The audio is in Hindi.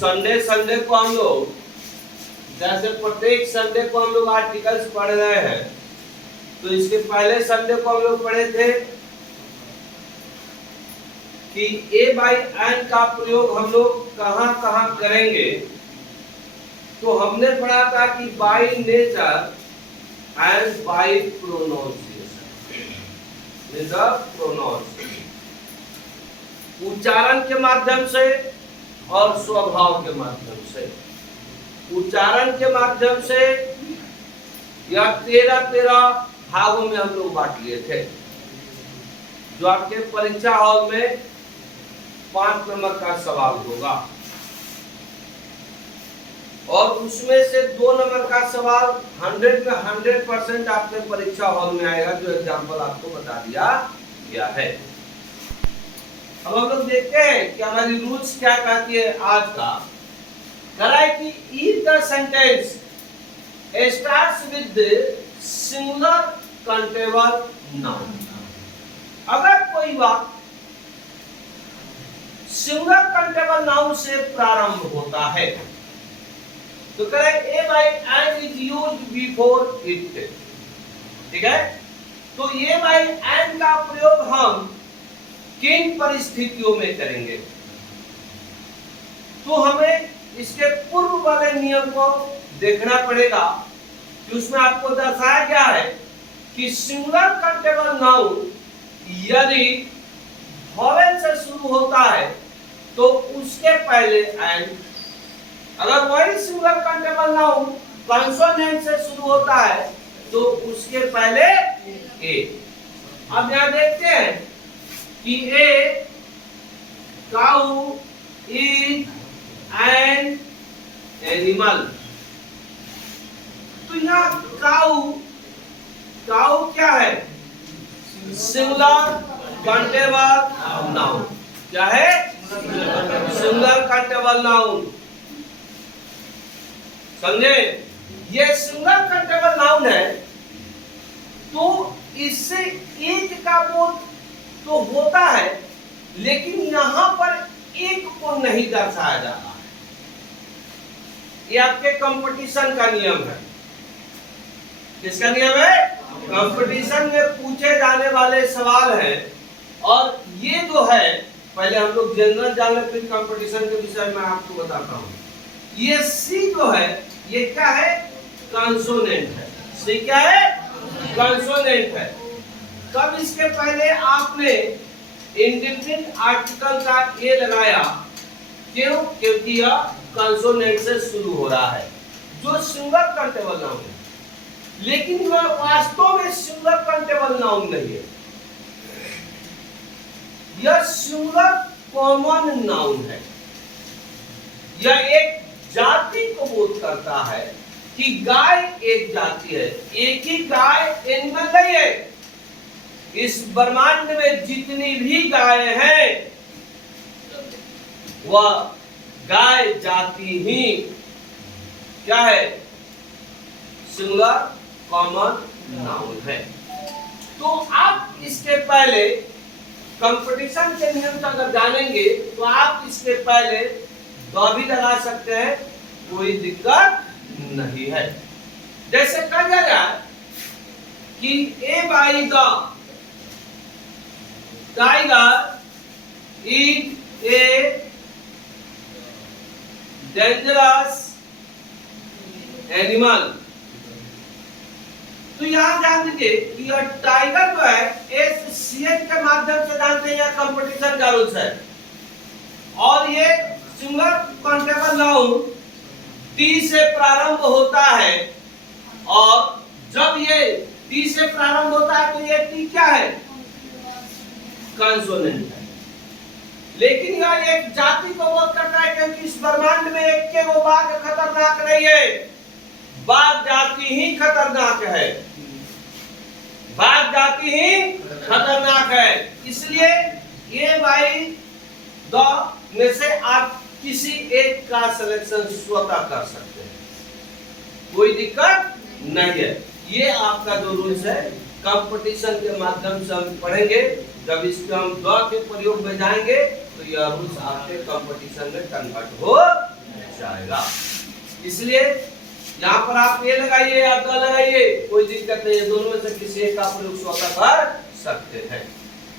संडे संडे को हम लोग, जैसे प्रत्येक संडे को हम लोग आर्टिकल्स पढ़ रहे हैं, तो इसके पहले संडे को हम लोग पढ़े थे कि ए बाई एन का प्रयोग हम लोग कहां कहां करेंगे। तो हमने पढ़ा था कि by nature and by pronunciation, उच्चारण के माध्यम से और स्वभाव के माध्यम से। उच्चारण के माध्यम से या 13 भागों में हम लोग बांट लिए थे, जो आपके परीक्षा हॉल में 5 नंबर का सवाल होगा, और उसमें से 2 नंबर का सवाल 100 में 100% आपके परीक्षा हॉल में आएगा, जो एग्जाम्पल आपको बता दिया गया है। अब हम लोग देखते हैं कि हमारी रूल्स क्या कहती है आज का। कह रहा है कि if the sentence starts with singular countable noun, अगर कोई वाक्य सिंगुलर काउंटेबल नाउन से प्रारंभ होता है, तो कह रहे a by an is used before it. ठीक है, तो ए बाई एन का प्रयोग हम किन परिस्थितियों में करेंगे? तो हमें इसके पूर्व वाले नियम को देखना पड़ेगा कि उसमें आपको दर्शाया गया है कि सिंगुलर काउंटेबल नाउन यदि वॉवेल से शुरू होता है तो उसके पहले एन, अगर वही सिंगुलर काउंटेबल नाउन कॉन्सोनेंट से शुरू होता है तो उसके पहले ए। अब यहां देखते हैं कि ए काऊ इज एन एनिमल, तो यहाँ काऊ क्या है? Singular countable noun. क्या है? Singular countable noun. समझे? ये सिंगुलर काउंटेबल नाउन है, तो इससे एक का बोध तो होता है, लेकिन यहां पर एक को नहीं दर्शाया जा रहा है। ये आपके कंपटीशन का नियम है। किसका नियम है? कंपटीशन में पूछे जाने वाले सवाल हैं, और ये जो है, पहले हम लोग जनरल जान लें, फिर कंपटीशन के विषय में आपको बताता हूं। ये सी जो है, ये क्या है? कंसोनेंट है। सी क्या है? कंसोनेंट है। तब इसके पहले आपने इंडिपेंडेंट आर्टिकल का ए लगाया, क्यों? क्योंकि यह कंसोनेंट से शुरू हो रहा है, जो सिंगुलर काउंटेबल नाउन है, लेकिन वह वास्तव में सिंगुलर काउंटेबल नाउन नहीं है। यह सिंगुलर कॉमन नाउन है। यह एक जाति को बोध करता है कि गाय एक जाति है, एक ही गाय एनिमल नहीं है। इस ब्रह्मांड में जितनी भी गाय हैं, वह गाय जाति ही क्या है? सिंगुलर कॉमन नाउन है। तो आप इसके पहले कंपटीशन के नियम का अगर जानेंगे तो आप इसके पहले द भी लगा सकते हैं, कोई दिक्कत नहीं है। जैसे कहा जा रहा है कि a by the tiger is a dangerous animal. तो यहां जान लीजिए कि यह टाइगर जो है एससीएच के माध्यम से जानते हैं, या कंपटीशन का रूल्स है, और ये सिंगुलर काउंटेबल नाउन टी से प्रारंभ होता है, और जब ये टी से प्रारंभ होता है तो ये टी क्या है? कंसोनेंट है। लेकिन यह एक जाति को बोध करता है, क्योंकि इस ब्रह्मांड में एक के वो बाघ खतरनाक नहीं है, बाघ जाति ही खतरनाक है। बाघ जाति ही खतरनाक है। इसलिए ये बाई द में से आप किसी एक का सिलेक्शन स्वतः कर सकते हैं, कोई दिक्कत नहीं है। ये आपका जो रूल्स है कंपटीशन के माध्यम से हम पढ़ेंगे। जब इसके हम द के प्रयोग में जाएंगे तो यह रूल्स आपके कंपटीशन में कन्वर्ट हो जाएगा। इसलिए यहाँ पर आप ये लगाइए या द लगाइए, कोई दिक्कत नहीं है, दोनों में से किसी एक का प्रयोग स्वतः कर सकते हैं।